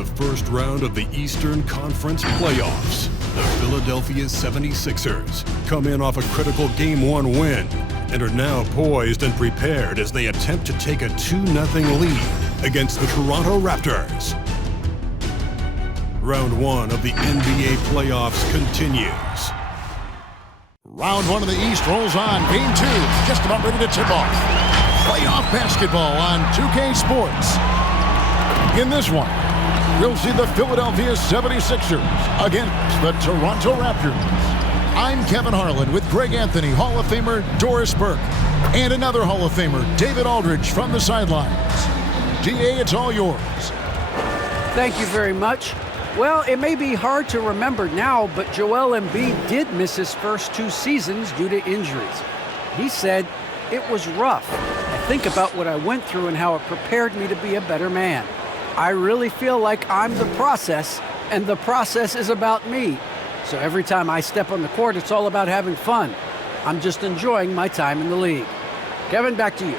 the first round of the Eastern Conference playoffs. The Philadelphia 76ers come in off a critical Game 1 win and are now poised and prepared as they attempt to take a 2-0 lead against the Toronto Raptors. Round 1 of the NBA playoffs continues. Round 1 of the East rolls on. Game 2 just about ready to tip off. Playoff basketball on 2K Sports. In this one, we'll see the Philadelphia 76ers against the Toronto Raptors. I'm Kevin Harlan with Greg Anthony, Hall of Famer Doris Burke, and another Hall of Famer, David Aldridge, from the sidelines. DA, it's all yours. Thank you very much. Well, it may be hard to remember now, but Joel Embiid did miss his first 2 seasons due to injuries. He said, "It was rough. I think about what I went through and how it prepared me to be a better man. I really feel like I'm the process, and the process is about me. So every time I step on the court, it's all about having fun. I'm just enjoying my time in the league." Kevin, back to you.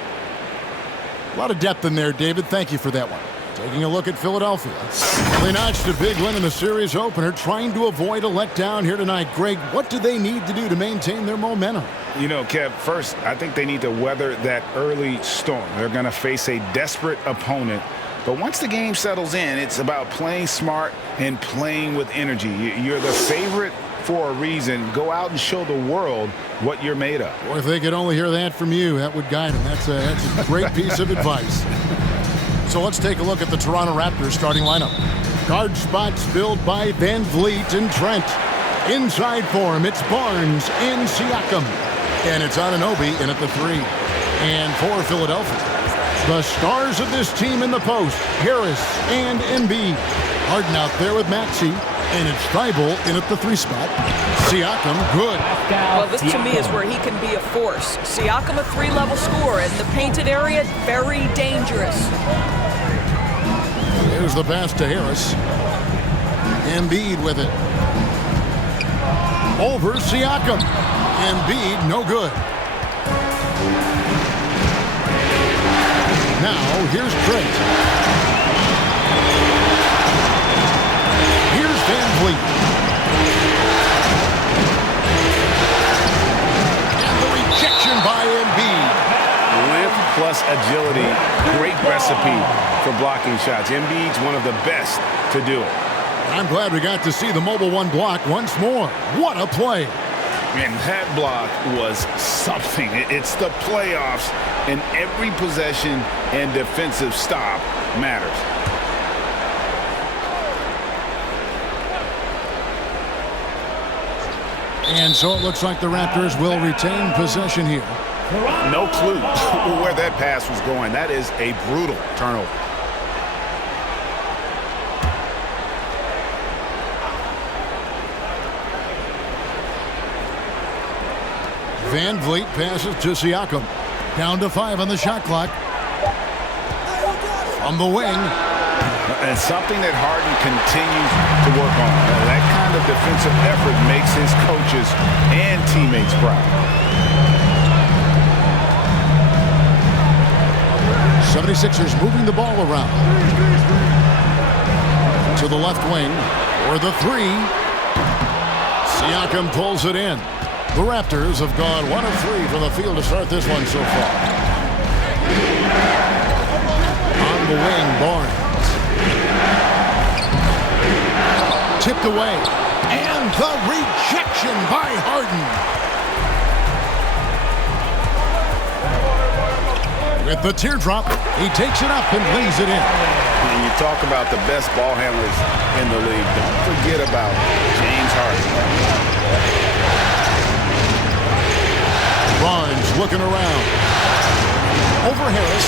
A lot of depth in there, David. Thank you for that one. Taking a look at Philadelphia. They notched a big win in the series opener, trying to avoid a letdown here tonight. Greg, what do they need to do to maintain their momentum? You know, Kev, first, I think they need to weather that early storm. They're going to face a desperate opponent. But once the game settles in, it's about playing smart and playing with energy. You're the favorite for a reason. Go out and show the world what you're made of. Or if they could only hear that from you, that would guide them. That's a great piece of advice. So let's take a look at the Toronto Raptors starting lineup. Guard spots filled by Van Vliet and Trent. Inside for him, it's Barnes and Siakam. And it's Anunoby in at the 3. And for Philadelphia, the stars of this team in the post, Harris and Embiid. Harden out there with Maxey. And it's Thibault in at the 3 spot. Siakam, good. Well, this to me is where he can be a force. Siakam, a 3-level scorer. In the painted area, very dangerous. Here's the pass to Harris. Embiid with it. Over Siakam. Embiid, no good. Now, here's Trent. Here's Van Vliet. And the rejection by Embiid. Length plus agility, great recipe for blocking shots. Embiid's one of the best to do it. I'm glad we got to see the mobile 1 block once more. What a play. And that block was something. It's the playoffs, and every possession and defensive stop matters. And so it looks like the Raptors will retain possession here. No clue where that pass was going. That is a brutal turnover. Van Vliet passes to Siakam. Down to 5 on the shot clock. From the wing. And something that Harden continues to work on. That kind of defensive effort makes his coaches and teammates proud. 76ers moving the ball around. To the left wing. Or the 3. Siakam pulls it in. The Raptors have gone 1 of 3 from the field to start this one so far. On the wing, Barnes. Tipped away. And the rejection by Harden. With the teardrop, he takes it up and lays it in. When you talk about the best ball handlers in the league, don't forget about James Harden. Barnes looking around. Over Harris.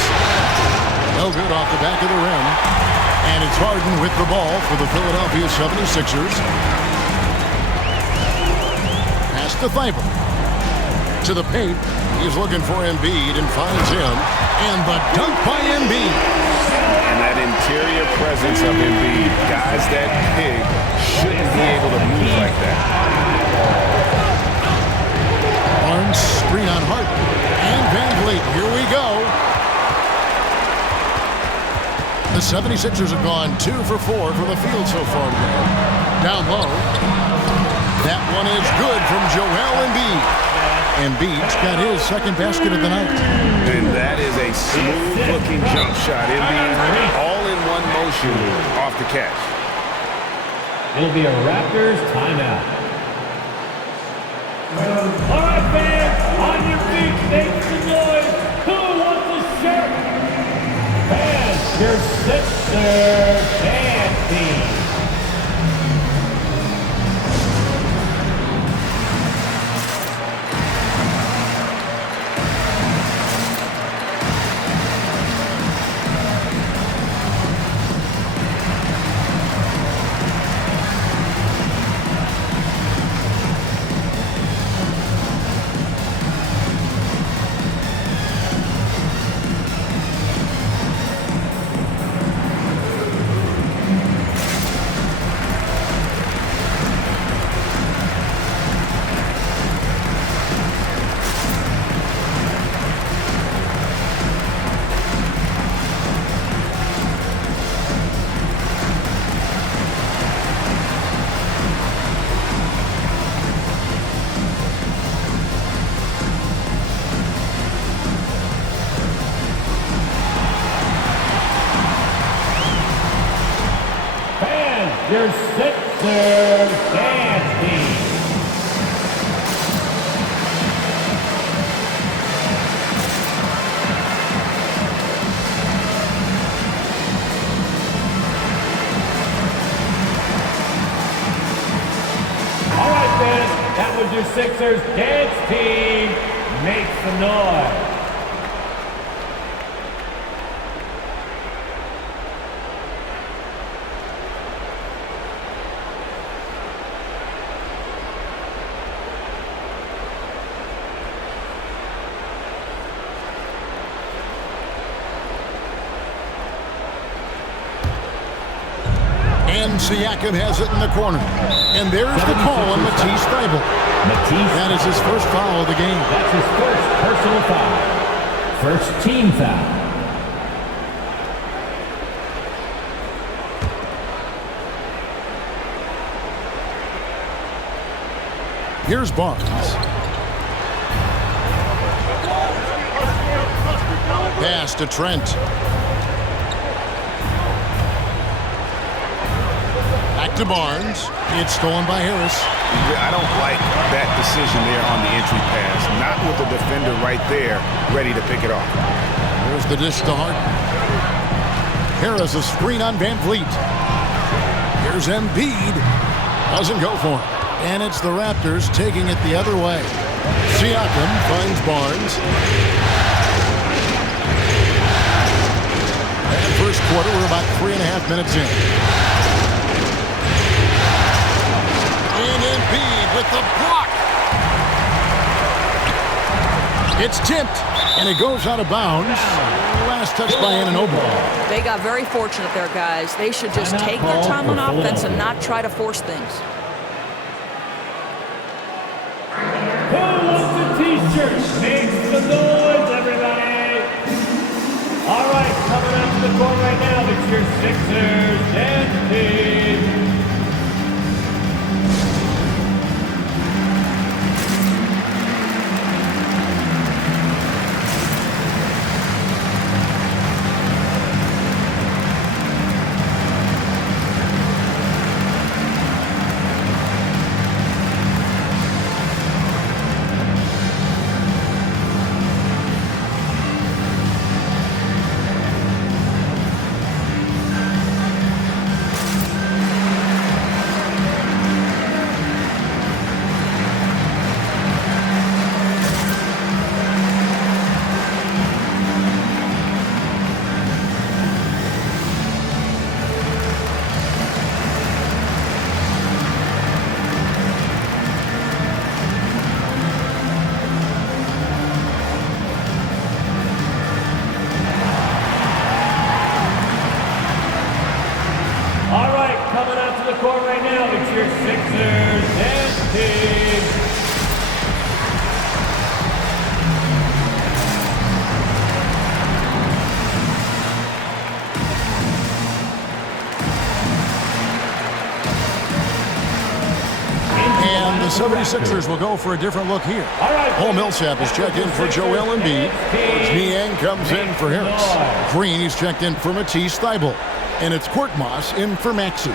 No good off the back of the rim. And it's Harden with the ball for the Philadelphia 76ers. Pass to Thibault. To the paint. He's looking for Embiid and finds him. And the dunk by Embiid. And that interior presence of Embiid, guys that big, shouldn't be able to move like that. Barnes, screen on Harden. And Van Vliet, here we go. The 76ers have gone 2 for 4 from the field so far today. Down low. That one is good from Joel Embiid. Embiid's got his second basket of the night. And that is a smooth-looking jump shot. Embiid all in one motion off the catch. It'll be a Raptors timeout. All right, fans, on your feet, make some noise. Who wants a shirt? Fans, your Sixers dance team. Your Sixers dance team. All right, fans, that was your Sixers dance team. Make some noise. And Siakam has it in the corner. And there's the call on Matisse Thybulle. That is his first foul of the game. That's his first personal foul. First team foul. Here's Barnes. Pass to Trent. Back to Barnes. It's stolen by Harris. I don't like that decision there on the entry pass. Not with the defender right there ready to pick it off. There's the dish to Harden. Harris a screen on Van Vliet. Here's Embiid. Doesn't go for him. And it's the Raptors taking it the other way. Siakam finds Barnes. And first quarter, we're about 3.5 minutes in. And Embiid with the block. It's tipped, and it goes out of bounds. Last touch by Anunoby. They got very fortunate there, guys. They should just take their time on offense and not try to force things. Who wants a t-shirt? Make some noise, everybody. All right, coming out to the court right now, it's your Sixers dance team. 76ers will go for a different look here. All right, Paul Millsap is checked in for Joel Embiid. Niang comes in for Harris. Green is checked in for Matisse Thybulle. And it's Korkmaz in for Maxey.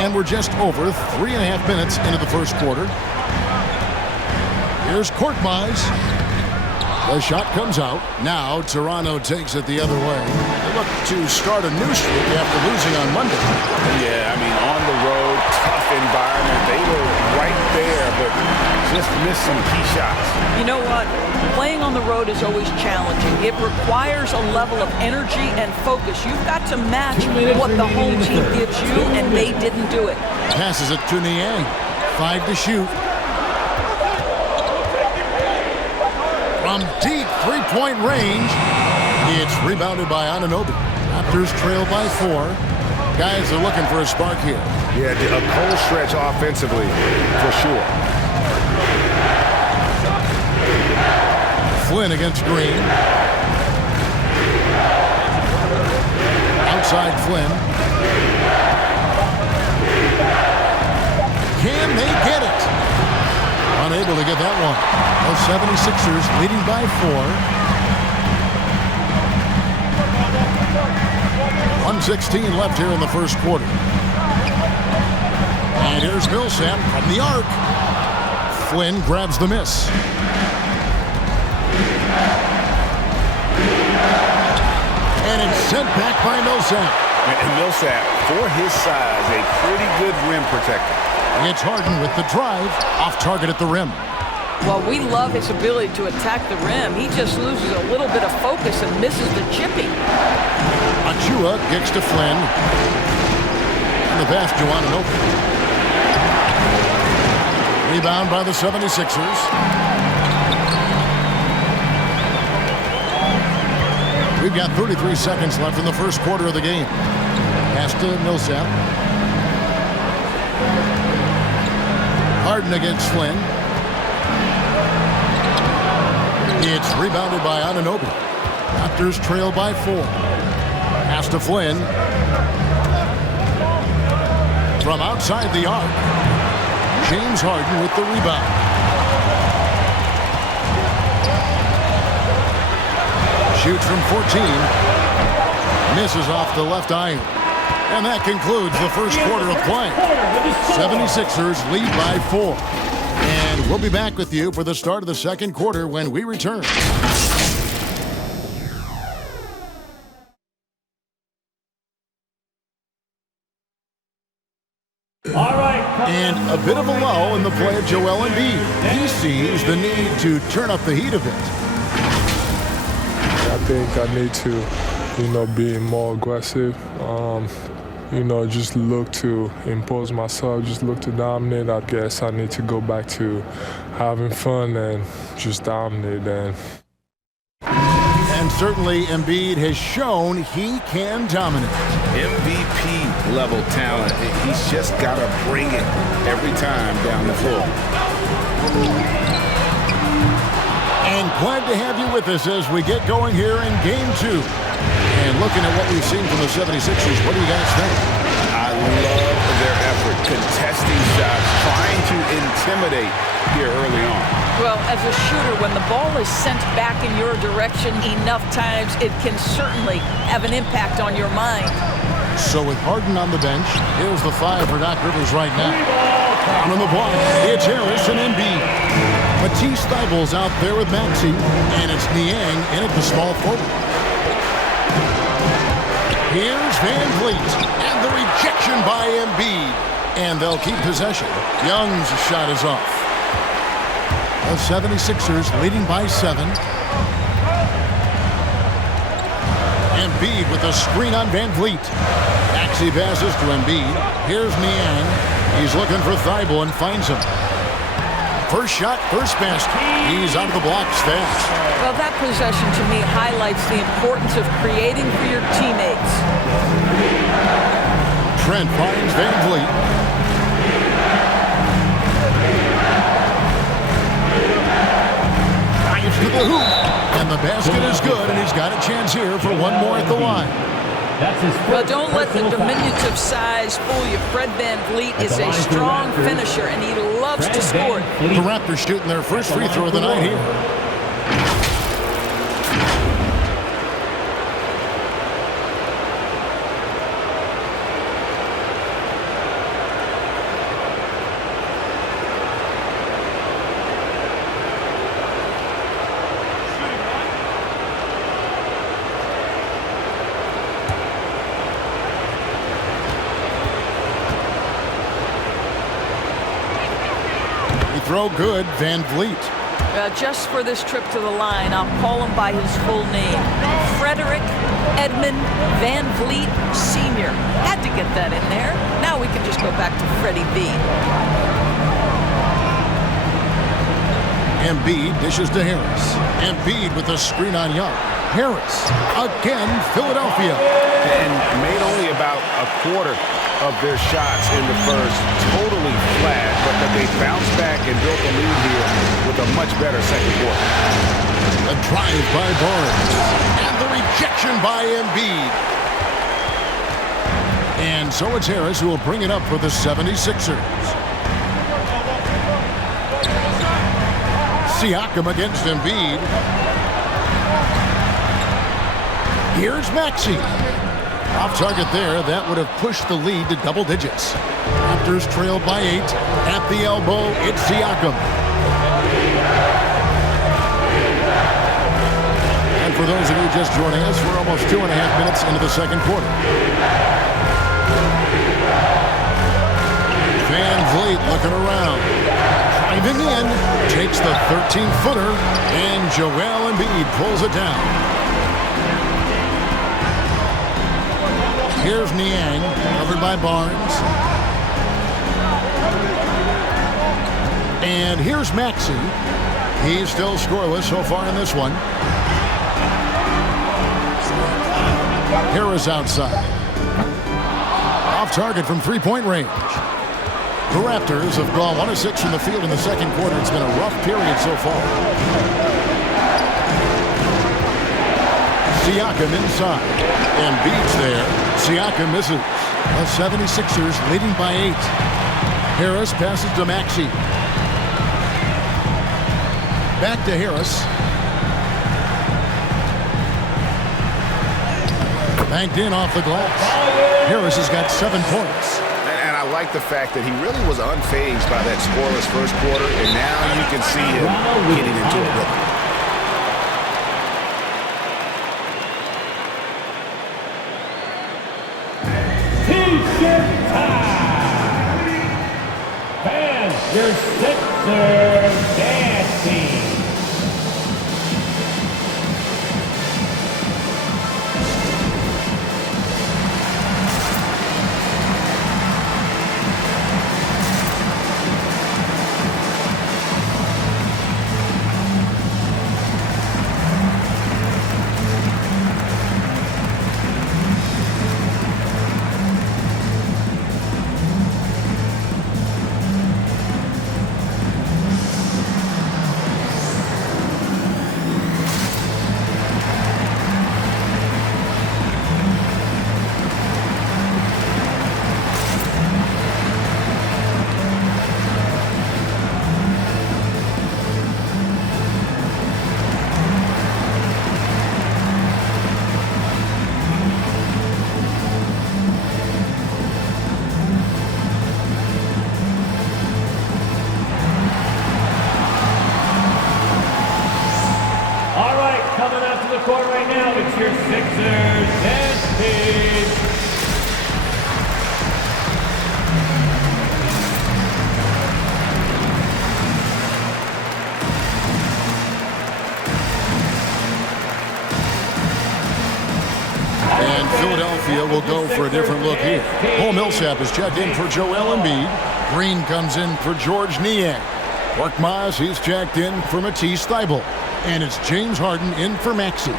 And we're just over 3.5 minutes into the first quarter. Here's Korkmaz. The shot comes out. Now Toronto takes it the other way. They look to start a new streak after losing on Monday. Yeah, I mean, on the road, tough environment. They were right there, but just missed some key shots. You know what? Playing on the road is always challenging. It requires a level of energy and focus. You've got to match what the home team gives you, and they didn't do it. Passes it to Niang. 5 to shoot. From deep three-point range, it's rebounded by Anunoby. Raptors trail by 4. Guys are looking for a spark here. Yeah, a cold stretch offensively, for sure. Flynn against Green. Outside Flynn. Can they get it? Unable to get that one. The 76ers leading by 4. 1:16 left here in the first quarter. And here's Millsap from the arc. Flynn grabs the miss. And it's sent back by Millsap. And Millsap, for his size, a pretty good rim protector. It's Harden with the drive, off target at the rim. Well, we love his ability to attack the rim. He just loses a little bit of focus and misses the chipping. Achua kicks to Flynn. And the pass to Anunoby. Rebound by the 76ers. We've got 33 seconds left in the first quarter of the game. Pass to Millsap. Harden against Flynn. It's rebounded by Anunoby. Raptors trail by 4. Pass to Flynn. From outside the arc, James Harden with the rebound. Shoots from 14. Misses off the left iron. And that concludes the first quarter of play. 76ers lead by 4. And we'll be back with you for the start of the second quarter when we return. All right. And a bit of a lull in the play of Joel Embiid. He sees the need to turn up the heat a bit. I think I need to, be more aggressive. Just look to impose myself, just look to dominate. I guess I need to go back to having fun and just dominate. And certainly Embiid has shown he can dominate. MVP level talent. He's just got to bring it every time down the floor. And glad to have you with us as we get going here in Game 2. And looking at what we've seen from the 76ers, what do you guys think? I love their effort, contesting shots, trying to intimidate here early on. Well, as a shooter, when the ball is sent back in your direction enough times, it can certainly have an impact on your mind. So with Harden on the bench, here's the 5 for Doc Rivers right now. Down on the block, it's Harris and Embiid. Matisse Thybulle's out there with Maxey, and it's Niang in at the small forward. Here's Van Vliet, and the rejection by Embiid. And they'll keep possession. Young's shot is off. The 76ers leading by 7. Embiid with a screen on Van Vliet. Maxey passes to Embiid. Here's Niang. He's looking for Thybulle and finds him. First shot, first basket. He's out of the blocks fast. Well, that possession to me highlights the importance of creating for your teammates. Trent finds Van Vliet. to the hoop. And the basket is good, and he's got a chance here for one more at the line. Well, don't let the diminutive size fool you. Fred VanVleet is a strong finisher, and he loves to score. The Raptors shooting their first free throw of the night here. Throw good, VanVleet. Just for this trip to the line, I'll call him by his full name. Frederick Edmund VanVleet Sr. Had to get that in there. Now we can just go back to Freddie V. Embiid dishes to Harris. Embiid with a screen on Young. Harris, again, Philadelphia. And made only about a quarter of their shots in the first, totally flat, but that they bounced back and built a lead here with a much better second quarter. A drive by Barnes, and the rejection by Embiid. And so it's Harris who will bring it up for the 76ers. Siakam against Embiid. Here's Maxey. Off target there, that would have pushed the lead to double digits. Raptors trailed by 8. At the elbow, it's Siakam. And for those of you just joining us, we're almost 2.5 minutes into the second quarter. VanVleet looking around. Driving in, takes the 13-footer, and Joel Embiid pulls it down. Here's Niang, covered by Barnes. And here's Maxey. He's still scoreless so far in this one. Harris outside. Off target from three-point range. The Raptors have gone 1 of 6 from the field in the second quarter. It's been a rough period so far. Siakam inside. Embiid's there. Siakam misses. The 76ers leading by 8. Harris passes to Maxey. Back to Harris. Banked in off the glass. Harris has got 7 points. And I like the fact that he really was unfazed by that scoreless first quarter, and now you can see him getting into a rhythm. Your Sixers dance team. Court right now, it's your Sixers dance team. And Philadelphia will go for a different look here. Paul Millsap is checked in for Joel Embiid. Green comes in for George Niang. Korkmaz, he's checked in for Matisse Thybulle. And it's James Harden in for Maxey.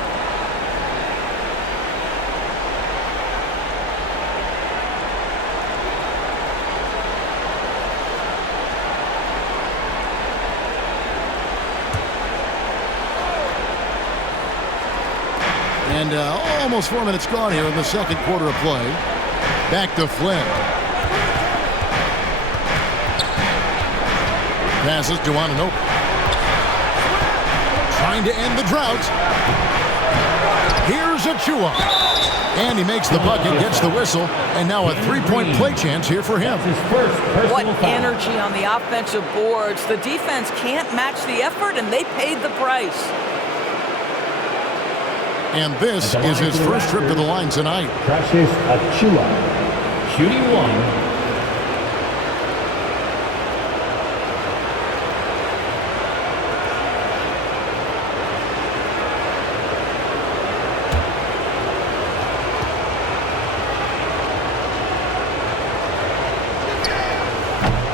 And almost 4 minutes gone here in the second quarter of play. Back to Flynn. Passes to Ananobi. Trying to end the drought. Here's Achua. And he makes the bucket, gets the whistle, and now a three-point play chance here for him. What energy on the offensive boards. The defense can't match the effort, and they paid the price. And this is his first trip to the line tonight. Precious Achua, shooting one.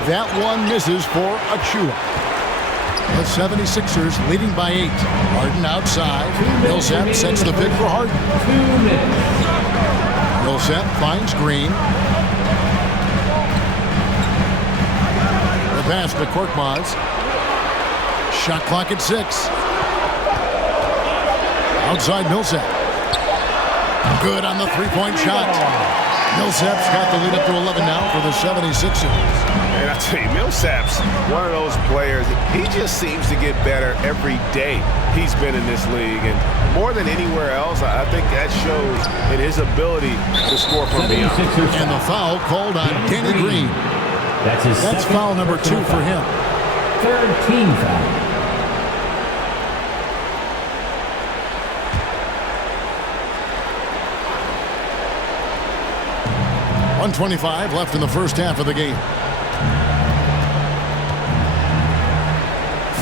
That one misses for Achua. The 76ers leading by 8. Harden outside. Millsap sets the pick for Harden. 2 minutes. Millsap finds Green. The pass to Korkmaz. Shot clock at 6. Outside Millsap. Good on the three-point shot. Millsap's got the lead up to 11 now for the 76ers. And I tell you, Millsap's one of those players, he just seems to get better every day he's been in this league. And more than anywhere else, I think that shows in his ability to score from beyond. And the foul called on Danny Green. That's foul number 2 for him. Third team foul. 1:25 left in the first half of the game.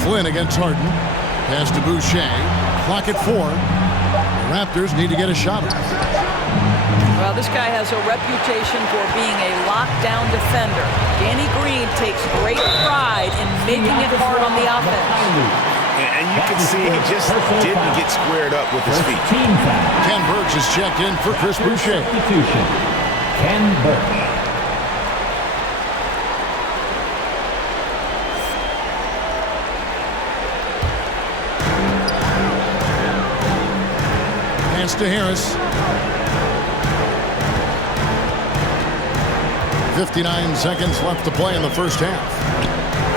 Flynn against Harden. Pass to Boucher. Clock at 4. The Raptors need to get a shot. Well, this guy has a reputation for being a lockdown defender. Danny Green takes great pride in making it hard on the offense. And you can see he just didn't get squared up with his feet. Ken Burks is checked in for Chris Boucher. Ken Burks. Pass to Harris. 59 seconds left to play in the first half.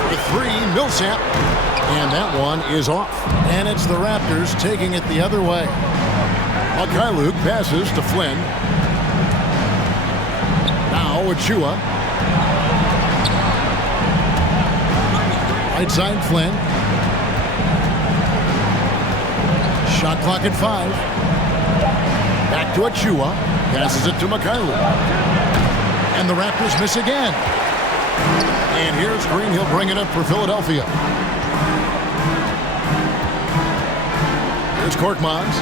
The 3, Millsap. And that one is off. And it's the Raptors taking it the other way. Luke passes to Flynn. Now Achua. Right side Flynn. Shot clock at 5. Back to Achua. Passes it to Mikhailuk. And the Raptors miss again. And here's Green. He'll bring it up for Philadelphia. Here's Korkmaz.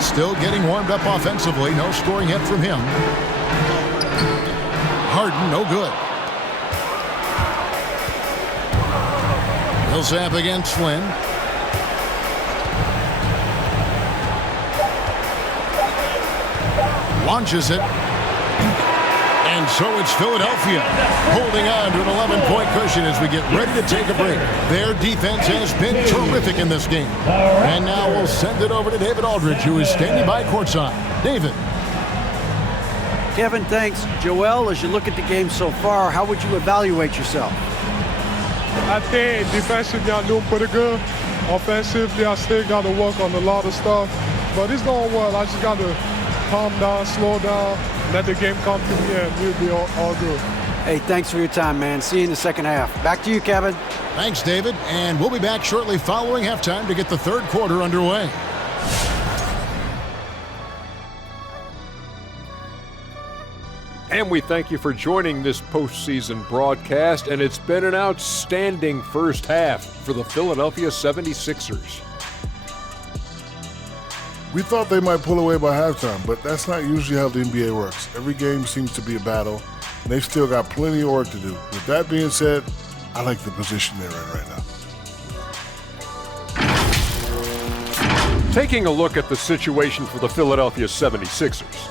Still getting warmed up offensively. No scoring yet from him. Harden, no good. Millsap against Flynn. Launches it. And so it's Philadelphia holding on to an 11-point cushion as we get ready to take a break. Their defense has been terrific in this game. And now we'll send it over to David Aldridge, who is standing by courtside. David. Kevin, thanks. Joel, as you look at the game so far, how would you evaluate yourself? I think defensively I'm doing pretty good. Offensively, I still got to work on a lot of stuff. But it's going well. I just got to calm down, slow down, let the game come to me, and we'll be all good. Hey, thanks for your time, man. See you in the second half. Back to you, Kevin. Thanks, David. And we'll be back shortly following halftime to get the third quarter underway. And we thank you for joining this postseason broadcast, and it's been an outstanding first half for the Philadelphia 76ers. We thought they might pull away by halftime, but that's not usually how the NBA works. Every game seems to be a battle, and they've still got plenty of work to do. With that being said, I like the position they're in right now. Taking a look at the situation for the Philadelphia 76ers.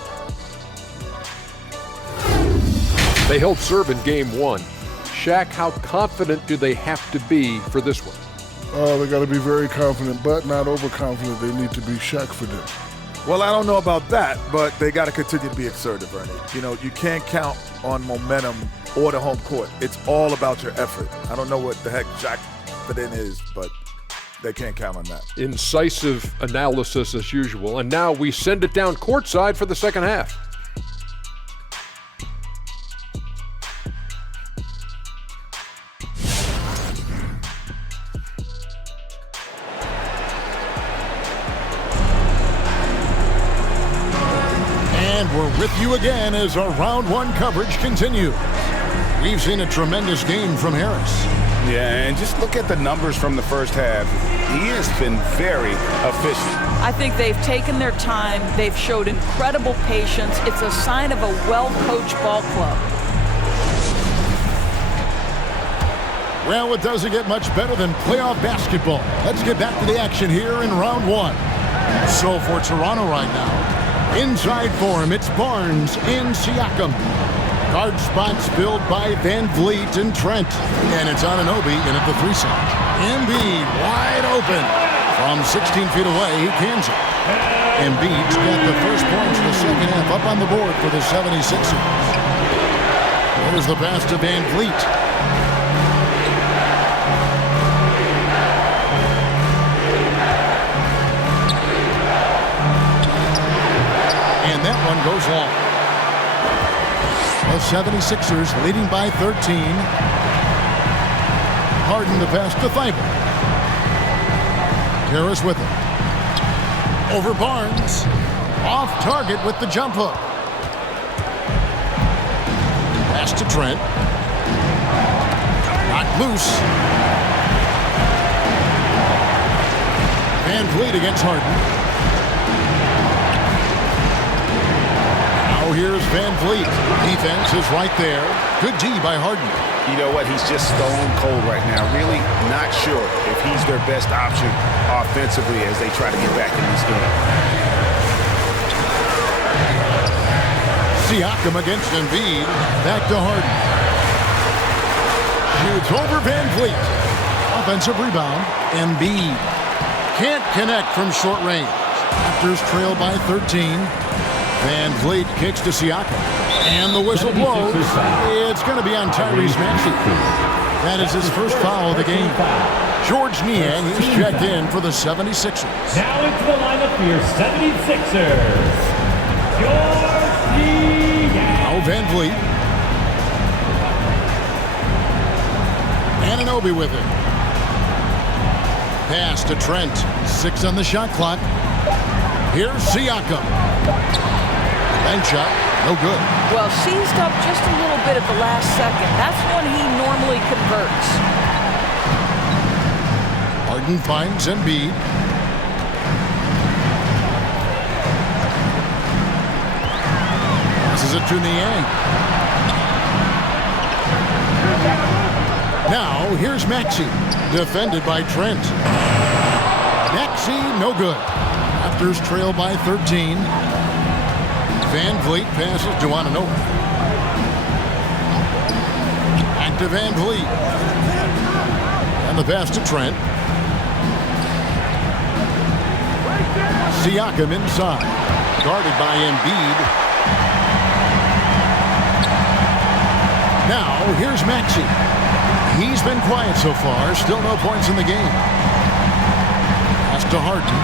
They held serve in Game 1. Shaq, how confident do they have to be for this one? They got to be very confident, but not overconfident. They need to be Shaq for them. Well, I don't know about that, but they got to continue to be assertive, Ernie. You know, you can't count on momentum or the home court. It's all about your effort. I don't know what the heck Jack Fadin is, but they can't count on that. Incisive analysis as usual. And now we send it down courtside for the second half. And we're with you again as our round one coverage continues. We've seen a tremendous game from Harris. Yeah, and just look at the numbers from the first half. He has been very efficient. I think they've taken their time. They've showed incredible patience. It's a sign of a well-coached ball club. Well, it doesn't get much better than playoff basketball. Let's get back to the action here in round one. So for Toronto right now, inside for him, it's Barnes and Siakam. Guard spots filled by Van Vliet and Trent. And it's Anunoby in at the 3 side. Embiid wide open. From 16 feet away, he cans it. Embiid's got the first points of the second half up on the board for the 76ers. There's the pass to Van Vliet. And that one goes long. The 76ers leading by 13. Harden the pass to Thibault. Harris with it. Over Barnes. Off target with the jump hook. Pass to Trent. Knocked loose. Van Vliet against Harden. Here's Van Vliet. Defense is right there. Good D by Harden. You know what? He's just stone cold right now. Really not sure if he's their best option offensively as they try to get back in this game. Siakam against Embiid. Back to Harden. Shoots over Van Vliet. Offensive rebound. Embiid can't connect from short range. Raptors trail by 13. Van Vliet kicks to Siakam. And the whistle blows. It's going to be on Tyrese Maxey. That is his first foul of the game. George Niang is checked in for the 76ers. Now into the lineup for your 76ers. George Niang. Now Van Vliet. Anunoby with it. Pass to Trent. 6 on the shot clock. Here's Siakam. Bank shot, no good. Well, seized up just a little bit at the last second. That's when he normally converts. Harden finds Embiid. Passes it to Niang. Now, here's Maxey. Defended by Trent. Maxey, no good. Raptors trail by 13. Van Vliet passes to Anunoby. Back to Van Vliet. And the pass to Trent. Siakam inside. Guarded by Embiid. Now, here's Maxey. He's been quiet so far. Still no points in the game. Pass to Harden.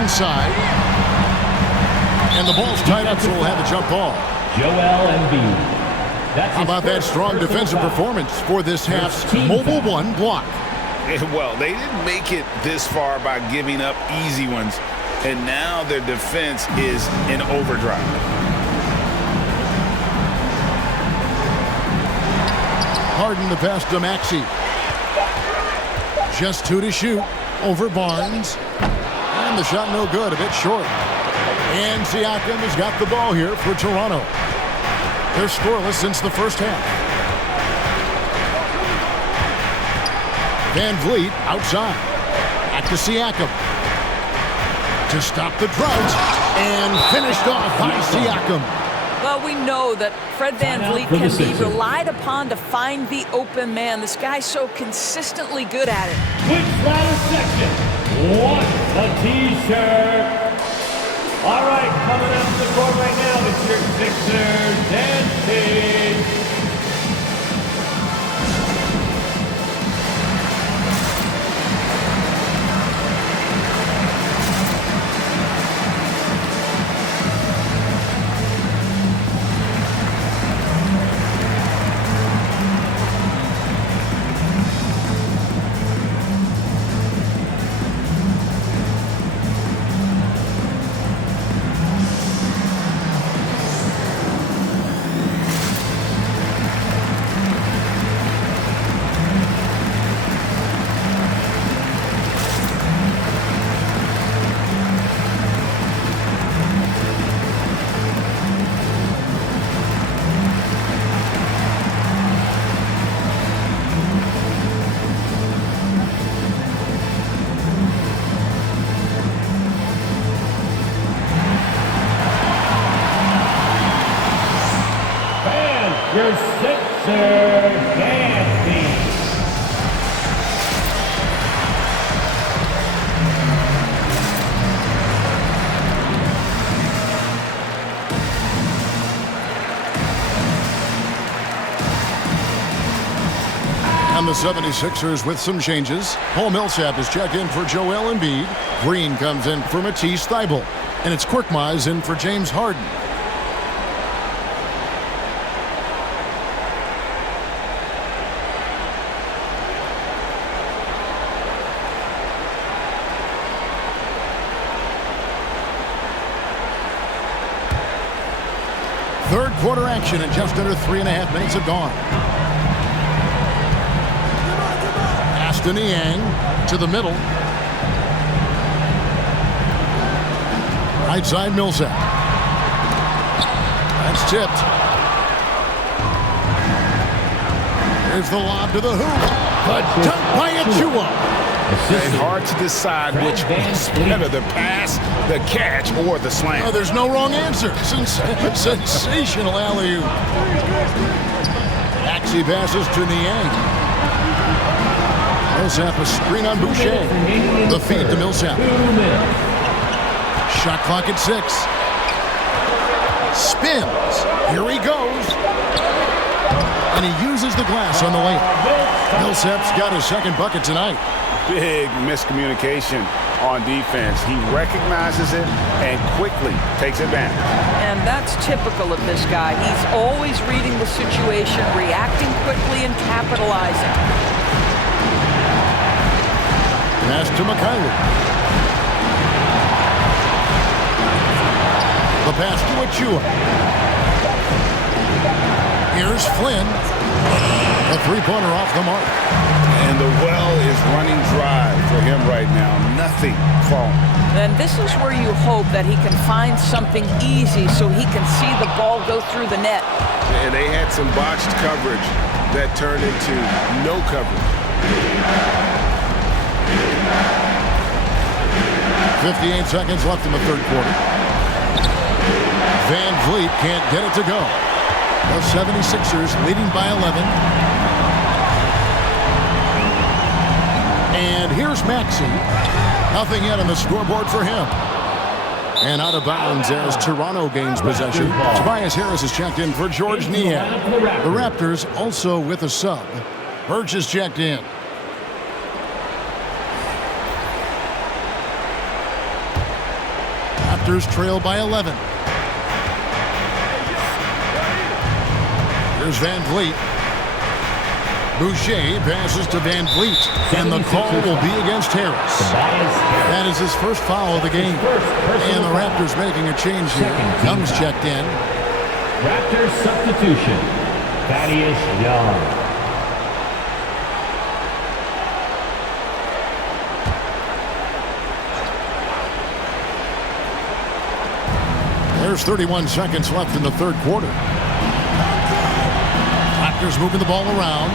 Inside. And the ball's tied up, so we'll have a jump ball. Joel Embiid. How about that strong defensive performance for this half's Mobile One block? Well, they didn't make it this far by giving up easy ones, and now their defense is in overdrive. Harden the pass to Maxey. Just 2 to shoot over Barnes. And the shot no good, a bit short. And Siakam has got the ball here for Toronto. They're scoreless since the first half. Van Vliet outside. Back to Siakam. To stop the drought. And finished off by Siakam. Well, we know that Fred Van Vliet can be relied upon to find the open man. This guy's so consistently good at it. Twitch ladder section. One a T-shirt. All right, coming up to the court right now, it's your Sixers dancing. Your Sixers dancing. And the 76ers with some changes. Paul Millsap is checked in for Joel Embiid. Green comes in for Matisse Thybulle. And it's Korkmaz in for James Harden. Third quarter action, and just under 3.5 minutes have gone. Pass to Niang, to the middle. Right side, Millsap. That's tipped. Here's the lob to the hoop. The dunk by Achua. It's hard to decide which is better, the pass, the catch, or the slam. Oh, there's no wrong answer. Sensational alley-oop. Axie passes to Niang. Millsap a screen on Boucher. The feed to Millsap. Shot clock at 6. Spins. Here he goes. And he uses the glass on the layup. Millsap's got his second bucket tonight. Big miscommunication on defense. He recognizes it and quickly takes advantage. And that's typical of this guy. He's always reading the situation, reacting quickly, and capitalizing. Pass to McKinley. The pass to Achua. Here's Flynn. A three-pointer off the mark. And the well is running dry for him right now. Nothing falling. And this is where you hope that he can find something easy so he can see the ball go through the net. And they had some botched coverage that turned into no coverage. 58 seconds left in the third quarter. Van Vliet can't get it to go. The 76ers leading by 11. And here's Maxey. Nothing yet on the scoreboard for him. And out of bounds as Toronto gains possession. Tobias Harris is checked in for George Niang. The Raptors also with a sub. Birch is checked in. Raptors trail by 11. Here's Van Vliet. Boucher passes to Van Vliet, and the call will be against Harris. That is his first foul of the game. And the Raptors making a change here. Young's checked in. Raptors substitution, Thaddeus Young. There's 31 seconds left in the third quarter. Raptors moving the ball around.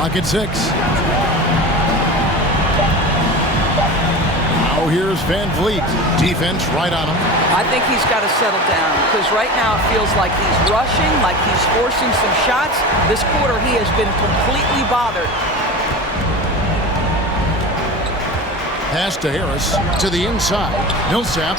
Clock at 6. Now here's Van Vliet. Defense right on him. I think he's got to settle down because right now it feels like he's rushing, like he's forcing some shots. This quarter he has been completely bothered. Pass to Harris to the inside. Millsap,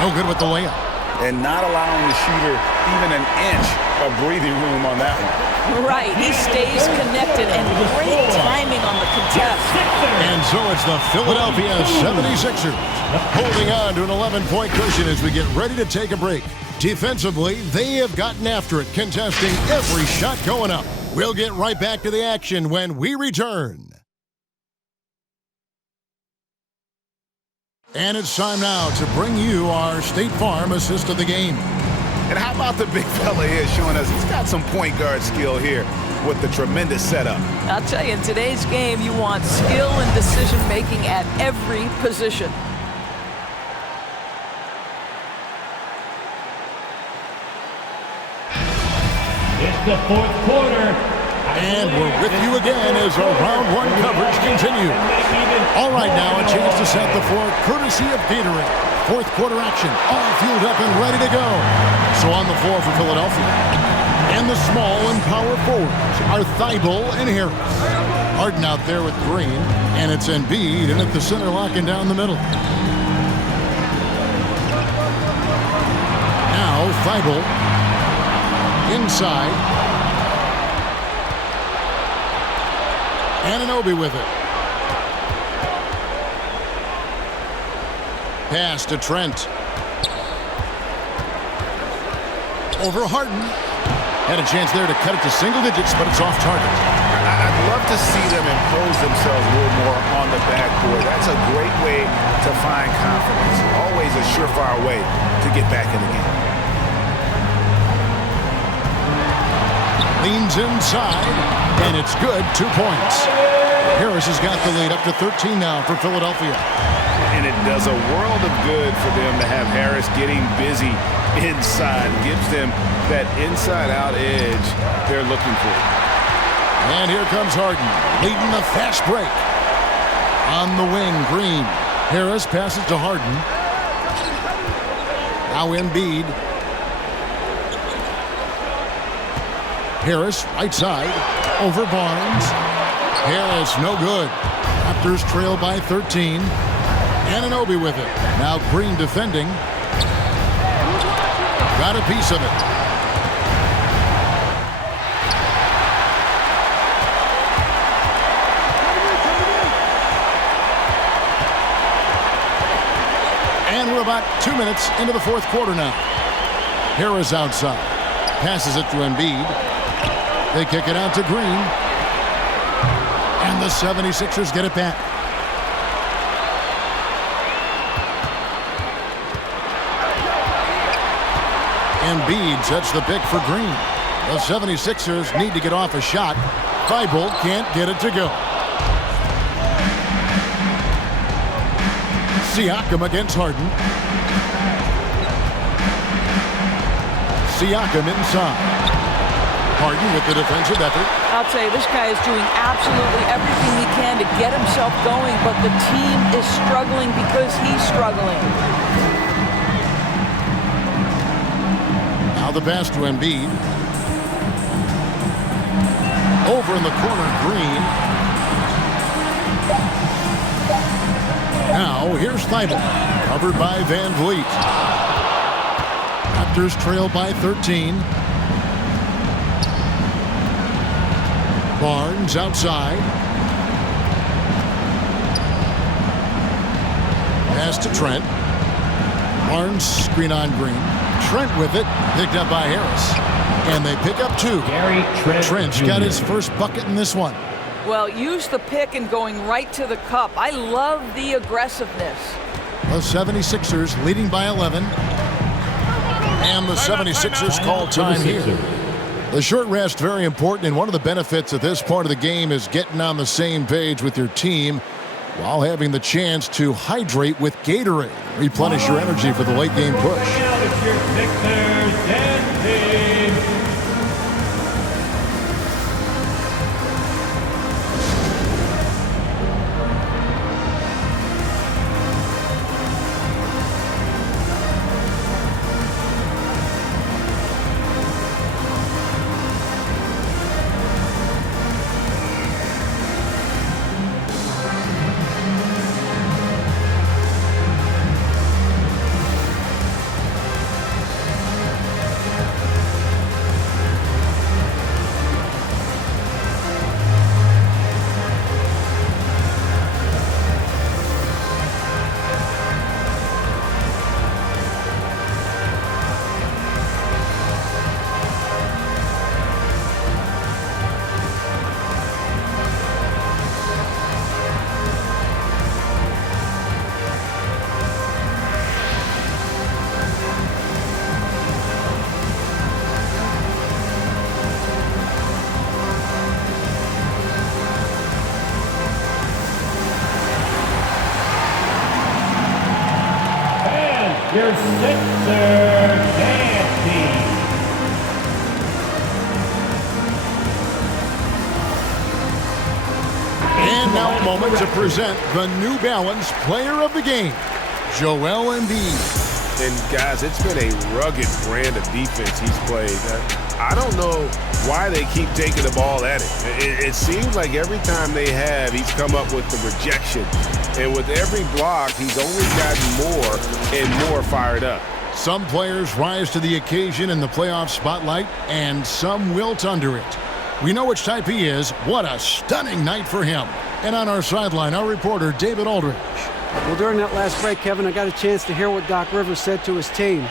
no good with the layup. And not allowing the shooter even an inch of breathing room on that one. Right, he stays connected, and great timing on the contest. And so it's the Philadelphia 76ers holding on to an 11-point cushion as we get ready to take a break. Defensively, they have gotten after it, contesting every shot going up. We'll get right back to the action when we return. And it's time now to bring you our State Farm assist of the game. And how about the big fella here showing us he's got some point guard skill here with the tremendous setup. I'll tell you, in today's game, you want skill and decision-making at every position. It's the fourth quarter. And we're with you again as our round one coverage continues. All right, now a chance to set the floor courtesy of Gatorade. Fourth quarter action, all fueled up and ready to go. So on the floor for Philadelphia. And the small and power forwards are Thibault and Harris. Harden out there with Green, and it's Embiid in at the center locking down the middle. Now Thibault inside. Anunoby with it. Pass to Trent. Over Harden. Had a chance there to cut it to single digits, but it's off target. I'd love to see them impose themselves a little more on the backboard. That's a great way to find confidence. Always a surefire way to get back in the game. Leans inside, and it's good. 2 points. Harris has got the lead up to 13 now for Philadelphia. And it does a world of good for them to have Harris getting busy inside. Gives them that inside-out edge they're looking for. And here comes Harden, leading the fast break. On the wing, Green. Harris passes to Harden. Now Embiid. Harris, right side, over Barnes. Harris, no good. Raptors trail by 13. Anunoby with it. Now Green defending. Got a piece of it. And we're about 2 minutes into the fourth quarter now. Harris outside. Passes it to Embiid. They kick it out to Green. And the 76ers get it back. Embiid sets the pick for Green. The 76ers need to get off a shot. Thibault can't get it to go. Siakam against Harden. Siakam inside. Harden with the defensive effort. I'll tell you, this guy is doing absolutely everything he can to get himself going, but the team is struggling because he's struggling. Now the pass to Embiid. Over in the corner, Green. Now here's Thibault, covered by Van Vliet. Raptors trail by 13. Barnes outside. Pass to Trent. Barnes screen on Green. Trent with it, picked up by Harris. And they pick up two. Gary Trent Trent's got his first bucket in this one. Well, use the pick and going right to the cup. I love the aggressiveness. The 76ers leading by 11. And the 76ers call time here. The short rest, very important, and one of the benefits of this part of the game is getting on the same page with your team while having the chance to hydrate with Gatorade. Replenish your energy for the late game push. Now it's your Sixers dancing. your Sixers, Danny. And now a moment to present the New Balance Player of the Game, Joel Embiid. And guys, it's been a rugged brand of defense he's played. I don't know why they keep taking the ball at him. It seems like every time they have, he's come up with the rejection. And with every block, he's only gotten more and more fired up. Some players rise to the occasion in the playoff spotlight, and some wilt under it. We know which type he is. What a stunning night for him. And on our sideline, our reporter, David Aldridge. Well, during that last break, Kevin, I got a chance to hear what Doc Rivers said to his team.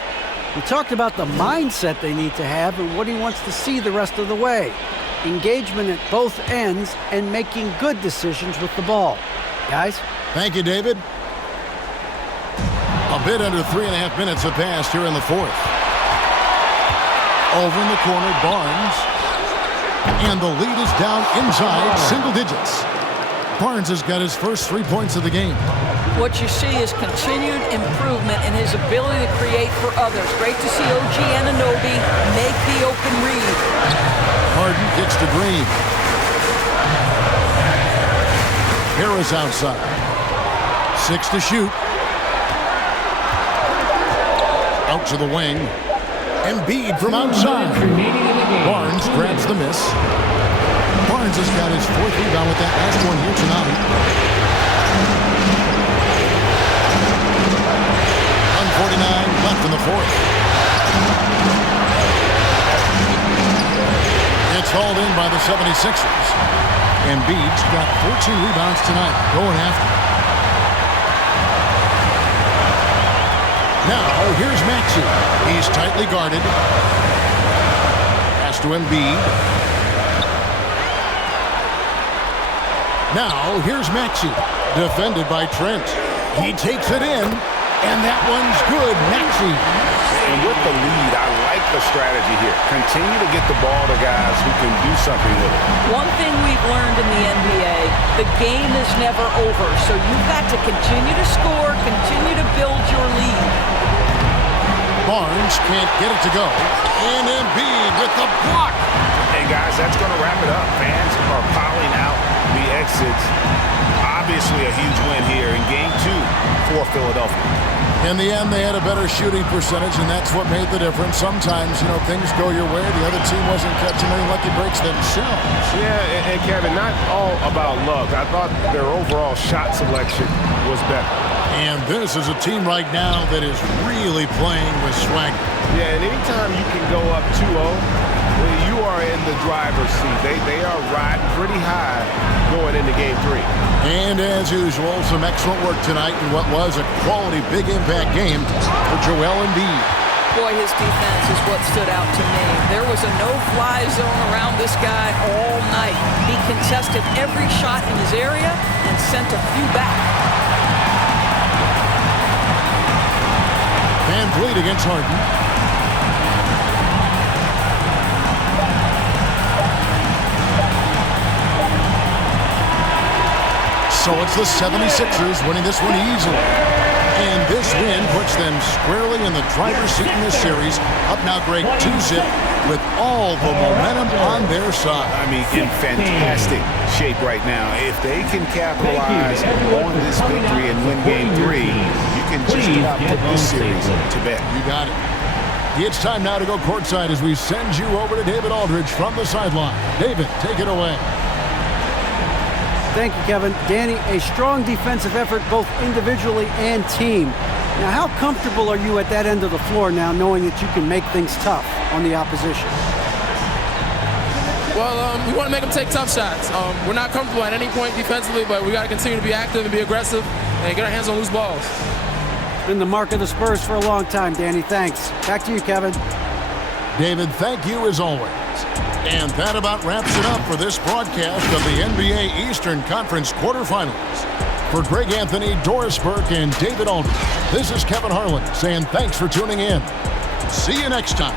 He talked about the mindset they need to have and what he wants to see the rest of the way. Engagement at both ends and making good decisions with the ball. Guys? Thank you, David. A bit under 3.5 minutes have passed here in the fourth. Over in the corner, Barnes. And the lead is down inside single digits. Barnes has got his first 3 points of the game. What you see is continued improvement in his ability to create for others. Great to see OG Anunoby make the open read. Harden gets to Green. Harris outside. 6 to shoot. Out to the wing. Embiid from outside. Barnes grabs the miss. Barnes has got his fourth rebound with that last one here tonight. 1:49 left in the fourth. It's hauled in by the 76ers. Embiid's got 14 rebounds tonight, going after. Now, here's Maxey. He's tightly guarded. Pass to Embiid. Now, here's Maxey, defended by Trent. He takes it in, and that one's good. Maxey. And with the lead, I like the strategy here. Continue to get the ball to guys who can do something with it. One thing we've learned in the NBA, the game is never over. So you've got to continue to score, continue to build your lead. Barnes can't get it to go. And Embiid with the block. Hey, guys, that's going to wrap it up. Fans are piling out the exits. Obviously a huge win here in Game 2 for Philadelphia. In the end, they had a better shooting percentage, and that's what made the difference. Sometimes, things go your way. The other team wasn't catching any lucky breaks themselves. Yeah, and Kevin, not all about luck. I thought their overall shot selection was better. And this is a team right now that is really playing with swagger. Yeah, and anytime you can go up 2-0, you are in the driver's seat. They are riding pretty high going into Game 3. And as usual, some excellent work tonight in what was a quality big impact game for Joel Embiid. Boy, his defense is what stood out to me. There was a no-fly zone around this guy all night. He contested every shot in his area and sent a few back. Van Vliet against Harden. So it's the 76ers winning this one easily. And this win puts them squarely in the driver's seat in this series. Up now, Greg, 2-zip with all the momentum on their side. I mean, in fantastic shape right now. If they can capitalize on this victory and win Game 3, you can just about put this series to bed. You got it. It's time now to go courtside as we send you over to David Aldridge from the sideline. David, take it away. Thank you, Kevin. Danny, a strong defensive effort both individually and team. Now, how comfortable are you at that end of the floor now, knowing that you can make things tough on the opposition? Well, we want to make them take tough shots. We're not comfortable at any point defensively, but we got to continue to be active and be aggressive and get our hands on loose balls. It's been the mark of the Spurs for a long time, Danny. Thanks. Back to you, Kevin. David, thank you as always. And that about wraps it up for this broadcast of the NBA Eastern Conference quarterfinals. For Greg Anthony, Doris Burke, and David Aldridge, this is Kevin Harlan saying thanks for tuning in. See you next time.